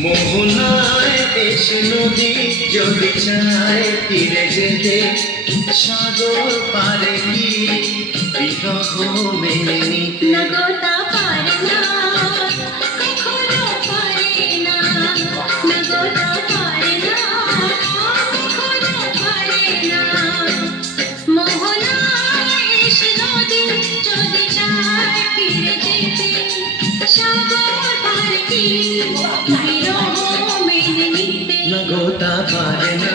মোহনায় এসে নদী যদি চায় ফিরে যেতে, সাগর পারে কি বিরহ মেনে নিতে? নগতা পারে না, কখনো পারে না, নগতা পারে না, কখনো পারে না। মোহনায় এসে নদী যদি চায় ফিরে যেতে, সাগর পারে কি বিরহ মেনে নিতে? নগতা পারে না,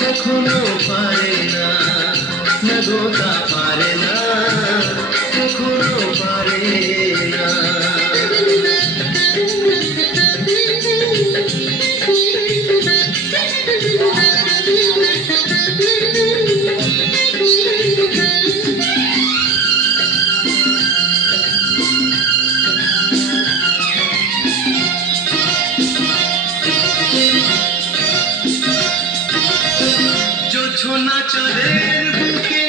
কখনো পারে না, নগতা পারে না, কখনো পারে না। জোছনা চাঁদের বুকে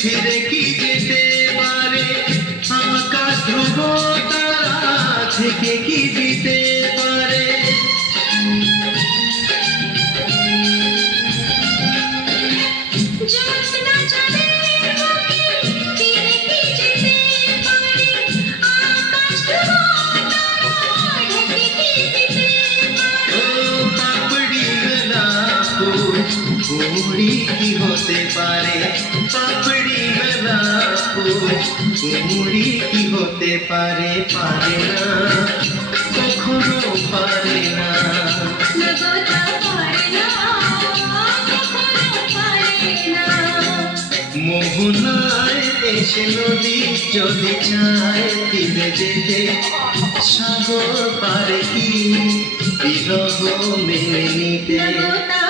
ফিরে কি যেতে পারে? আকাশ ধ্রুব তারা থেকে কি দিতে পারে? জ্যোৎস্না চাঁদের বুকে ফিরে কি যেতে পারে? আকাশ ধ্রুব তারা ঢেকে কি দিতে পারে? ও পাপড়ি মেলা ফুল কুড়ি কি হতে পারে? পাপড়ি মেলা ফুল কুড়ি কি হতে পারে? পারে না, কখনো পারে না। নগতা পারে না, কখনো পারে না। মোহনায় এসে নদী যদি চায় ফিরে যেতে, সাগর পারে কি বিরহ মেনে নিতে? নগতা